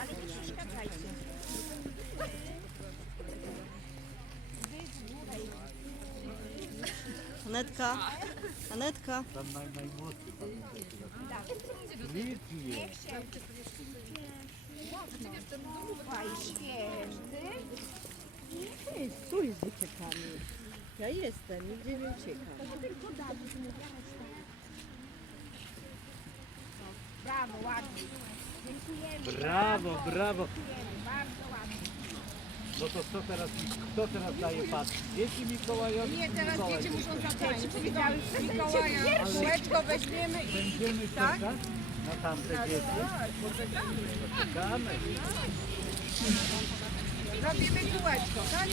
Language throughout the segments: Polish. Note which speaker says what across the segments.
Speaker 1: Ale nie przeszkadzajcie.
Speaker 2: Anetka, Anetka.
Speaker 3: Tam naj, najmłodszy pamiętacie. Licznie.
Speaker 1: Ufaj święty.
Speaker 2: Tu jest uciekamy. Ja jestem, nigdzie nie uciekam.
Speaker 1: Brawo, ładnie. Dziękujemy.
Speaker 3: Brawo, brawo.
Speaker 1: Dziękujemy. Bardzo ładnie.
Speaker 3: No to kto teraz, kto teraz daje patrz? Dzieci Mikołajowi?
Speaker 4: Nie, teraz
Speaker 3: Mikołaj.
Speaker 4: dzieci muszą zatańczyć.
Speaker 1: Powiedziały,
Speaker 4: Mikołaja, kółeczko weźmiemy i
Speaker 3: Będziemy
Speaker 4: Tak?
Speaker 3: czekać na tamte dzieci? Poczekamy.
Speaker 4: robimy kółeczko, tak?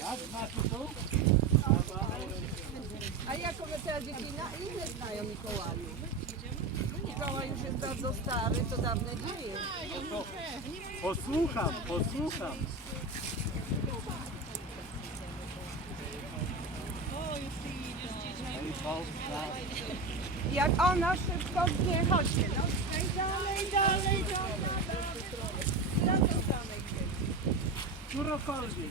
Speaker 3: Jak znaczy to?
Speaker 4: A jak one teraz dzieci na ile znają Mikołaju? Mikołaj już jest bardzo stary, to dawne dzieje.
Speaker 3: Posłucham, posłucham.
Speaker 4: Jak ona szybko biegnie, chodźcie, no. Dalej, dalej, dalej, dalej. Na to samej
Speaker 3: Którokolwiek.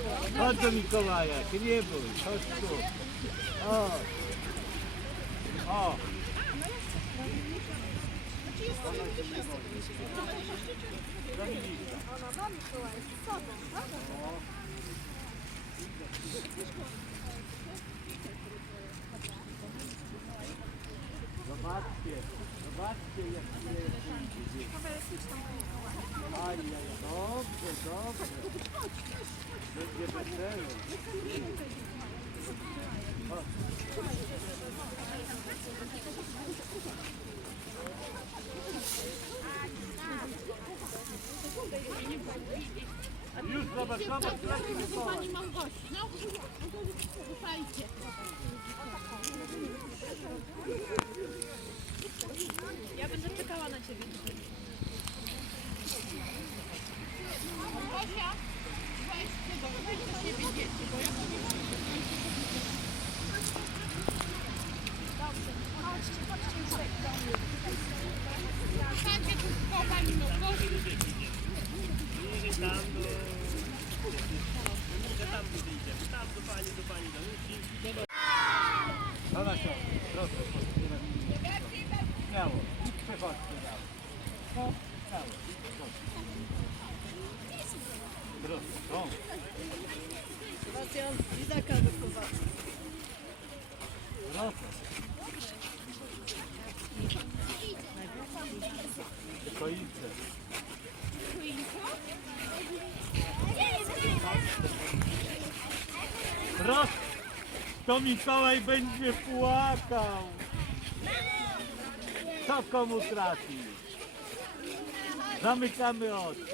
Speaker 3: chodź do Mikołaja, ty nie bój, chodź tu. O, o. Zobaczcie, zobaczcie jak jest. Aj, aj, dobrze, dobrze. Będzie wesele. Już zobacz, zobacz, jaki Mikołaj.
Speaker 5: Pani Małgosi, no ufajcie. Ja będę czekała na ciebie. Małgosia, weź weź do siebie dzieci, bo ja to nie mogę. Dobrze, chodźcie, chodźcie już tak do mnie. Stańcie tu koło pani Małgosi.
Speaker 3: Pana się, proszę, proszę. Śmiało, i przechodźcie śmiało. No, śmiało, i przechodźcie. Proszę, o.
Speaker 2: Sebastian, Izaka wypływa.
Speaker 3: Proszę. Idźcie. Proszę. To Mikołaj będzie płakał. Co komu trafi? Zamykamy oczy.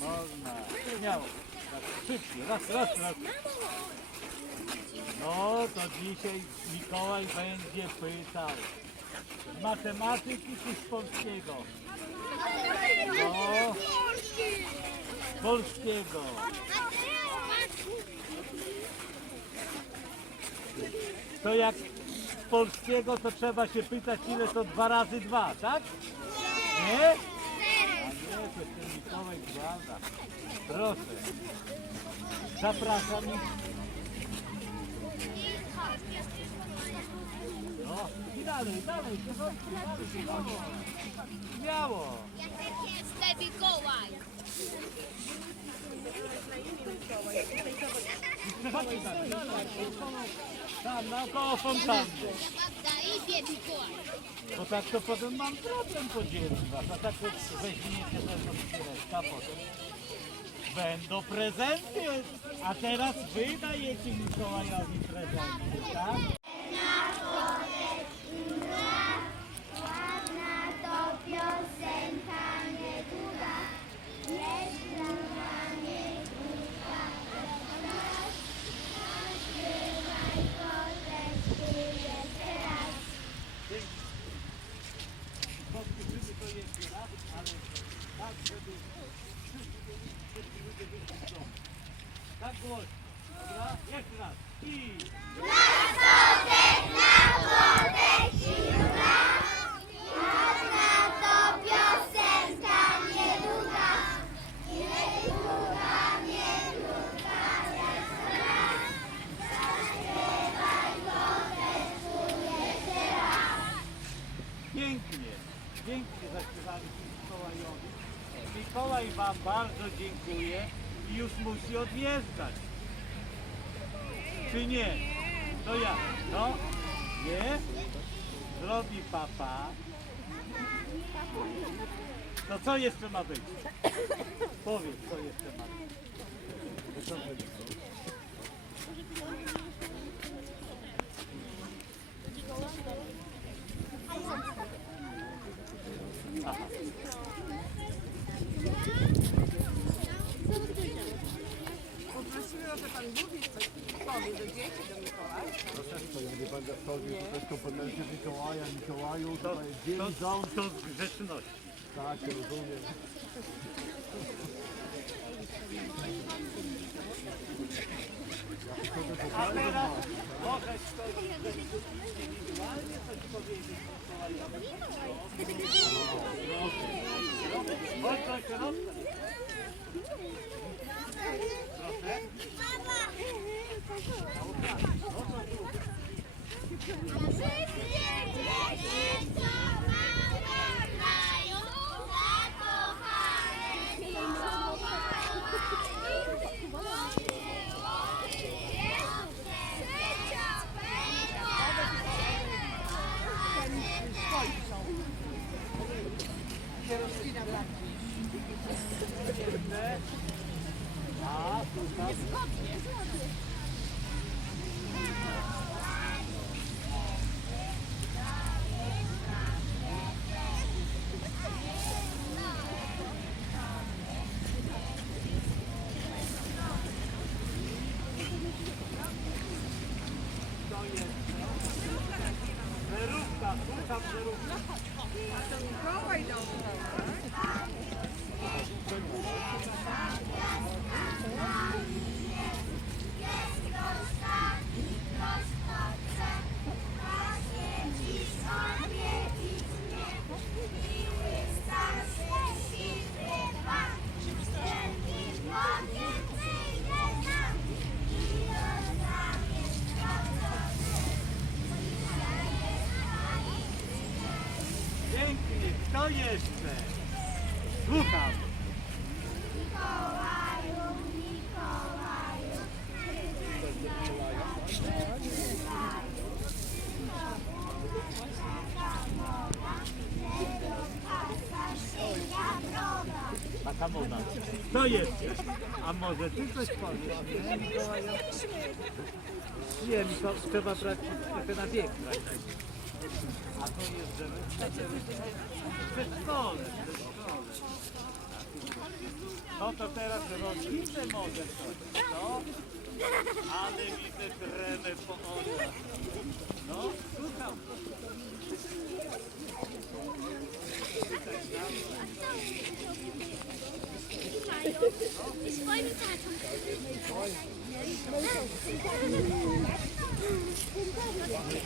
Speaker 3: Można. Śmiało. Szybciej. Raz, raz, raz. No to dzisiaj Mikołaj będzie pytał. Z matematyki czy z polskiego? No. Z polskiego. To jak polskiego to trzeba się pytać ile to dwa razy dwa, tak? Nie? A nie, to ten Mikołaj gwiazda. Proszę. Zapraszam. No i dalej, dalej, przechodźcie, dalej, śmiało. Śmiało.
Speaker 5: Ja też jestem Mikołaj.
Speaker 3: Przechodźcie dalej, dalej. Tam, naokoło fontanny. Bo tak to potem mam problem podzielić was, a tak to weźmiecie też reszta potem. będą prezenty, a teraz wy dajecie Mikołajowi prezenty, tak? Tak głośno, dobra? Jeszcze raz. I...
Speaker 6: Ładna to piosenka niedługa, niedługa, niedługa, jeszcze raz. Zaśpiewaj koteczku jeszcze raz.
Speaker 3: Pięknie, pięknie zaśpiewaliśmy Mikołajowi. Mikołaj Wam bardzo dziękuję i już musi odjeżdżać. Czy nie? To ja. No? Nie? Zrobi papa. No co jeszcze ma być? Powiedz, co jeszcze ma być.
Speaker 4: Poprosimy, że pan mówi coś powie do dzieci, do Mikołaja.
Speaker 7: To ja nie będę wchodził do tej kompetencji Mikołaja, Mikołaju,
Speaker 3: To,
Speaker 7: tutaj dzień
Speaker 3: to,
Speaker 7: za
Speaker 3: to z grzeczności.
Speaker 7: tak, rozumiem.
Speaker 3: A teraz możesz coś indywidualnie coś powiedzieć Mikołajowi. Chodź do środka. Proszę.
Speaker 6: Wszystkie dzieci, co małe grają, zakochane Mikołaj. Miłość jest trzecia
Speaker 4: Nie rozpina bardziej.
Speaker 3: A, słucham. To jest Żerówka, słucham żerówka.
Speaker 4: To Mikołaj dobrze.
Speaker 3: Pięknie, kto jeszcze? Słucham.
Speaker 6: Mikołaju, Mikołaju
Speaker 3: Taka moda. Kto jeszcze? A może ty coś powiesz? Nie, Mikołajowi? Nie, Miko, trzeba brać trochę na bieg. A to jest, żeby... Przedszkole, przedszkole. No to teraz rodzice może coś, no? Ale widzę tremę po oczach. No, słucham.
Speaker 6: I swoim tatą. Mấy con không ra đi nữa, không ra đi được.